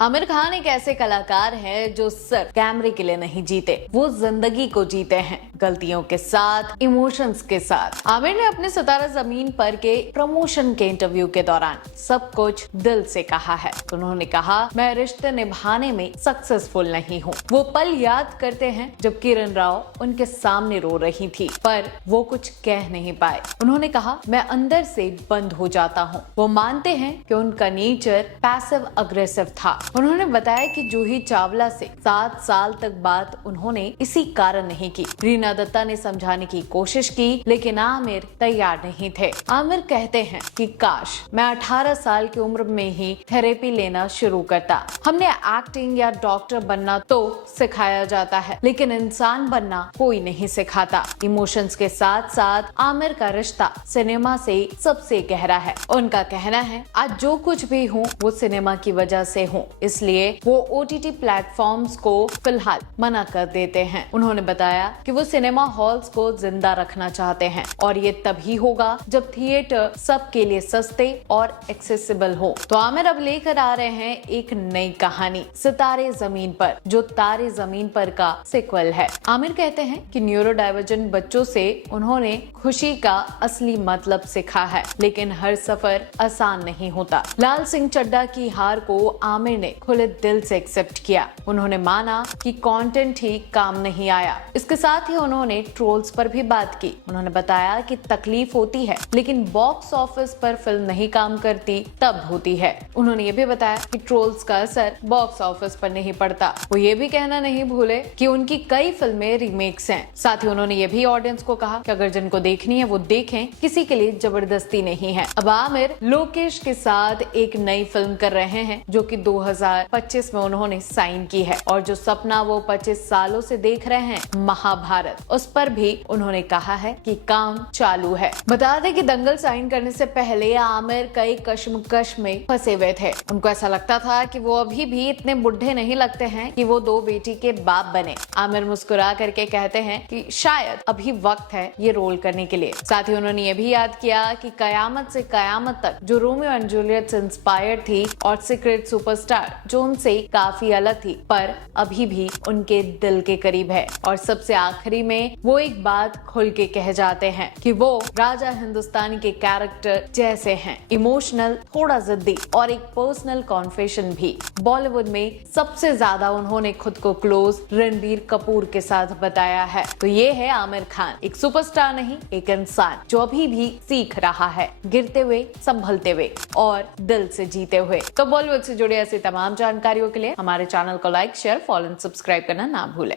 आमिर खान एक ऐसे कलाकार हैं जो सिर्फ कैमरे के लिए नहीं जीते, वो जिंदगी को जीते हैं, गलतियों के साथ, इमोशंस के साथ। आमिर ने अपने सितारा जमीन पर के प्रमोशन के इंटरव्यू के दौरान सब कुछ दिल से कहा है। उन्होंने कहा, मैं रिश्ते निभाने में सक्सेसफुल नहीं हूँ। वो पल याद करते हैं जब किरण राव उनके सामने रो रही थी, पर वो कुछ कह नहीं पाए। उन्होंने कहा, मैं अंदर से बंद हो जाता हूँ। वो मानते हैं कि उनका नेचर पैसिव अग्रेसिव था। उन्होंने बताया कि जूही चावला से 7 साल तक बात उन्होंने इसी कारण नहीं की। रीना दत्ता ने समझाने की कोशिश की, लेकिन आमिर तैयार नहीं थे। आमिर कहते हैं कि काश मैं 18 साल की उम्र में ही थेरेपी लेना शुरू करता। हमने एक्टिंग या डॉक्टर बनना तो सिखाया जाता है, लेकिन इंसान बनना कोई नहीं सिखाता। इमोशंस के साथ साथ आमिर का रिश्ता सिनेमा से सबसे गहरा है। उनका कहना है, आज जो कुछ भी हूँ वो सिनेमा की वजह से हूँ, इसलिए वो OTT प्लेटफॉर्म्स को फिलहाल मना कर देते हैं। उन्होंने बताया कि वो सिनेमा हॉल्स को जिंदा रखना चाहते हैं और ये तभी होगा जब थिएटर सबके लिए सस्ते और एक्सेसिबल हो। तो आमिर अब लेकर आ रहे हैं एक नई कहानी, सितारे जमीन पर, जो तारे जमीन पर का सिक्वल है। आमिर कहते हैं कि न्यूरो डाइवर्जेंट बच्चों से उन्होंने खुशी का असली मतलब सीखा है, लेकिन हर सफर आसान नहीं होता। लाल सिंह चड्ढा की हार को आमिर ने खुले दिल से एक्सेप्ट किया। उन्होंने माना कि कंटेंट ही काम नहीं आया। इसके साथ ही उन्होंने ट्रोल्स पर भी बात की। उन्होंने बताया कि तकलीफ होती है, लेकिन बॉक्स ऑफिस पर फिल्म नहीं काम करती तब होती है। उन्होंने ये भी बताया कि ट्रोल्स का असर बॉक्स ऑफिस पर नहीं पड़ता। वो ये भी कहना नहीं भूले कि उनकी कई फिल्में रीमेक्स हैं। साथ ही उन्होंने ये भी ऑडियंस को कहा कि अगर जिनको देखनी है वो देखें, किसी के लिए जबरदस्ती नहीं है। अब आमिर लोकेश के साथ एक नई फिल्म कर रहे हैं, जो कि 2025 में उन्होंने साइन की है, और जो सपना वो 25 सालों से देख रहे हैं, महाभारत, उस पर भी उन्होंने कहा है कि काम चालू है। बता दें कि दंगल साइन करने से पहले आमिर कई कश्मकश में फंसे हुए थे। उनको ऐसा लगता था कि वो अभी भी इतने बुढ़े नहीं लगते हैं कि वो 2 बेटी के बाप बने। आमिर मुस्कुरा करके कहते हैं कि शायद अभी वक्त है ये रोल करने के लिए। साथ ही उन्होंने ये भी याद किया कि कयामत से कयामत तक जो रोमियो एंड जूलियट से इंस्पायर्ड थी और सीक्रेट सुपरस्टार जो उनसे काफी अलग थी, पर अभी भी उनके दिल के करीब है। और सबसे आखिरी में वो एक बात खुल के कह जाते हैं कि वो राजा हिंदुस्तानी के कैरेक्टर जैसे हैं, इमोशनल, थोड़ा जिद्दी और एक पर्सनल कॉन्फेशन भी। बॉलीवुड में सबसे ज्यादा उन्होंने खुद को क्लोज रणबीर कपूर के साथ बताया है। तो ये है आमिर खान, एक सुपरस्टार नहीं, एक इंसान जो अभी भी सीख रहा है, गिरते हुए, संभलते हुए और दिल से जीते हुए। तो बॉलीवुड से जुड़े ऐसी तमाम जानकारियों के लिए हमारे चैनल को like, share, follow and subscribe करना ना भूलें।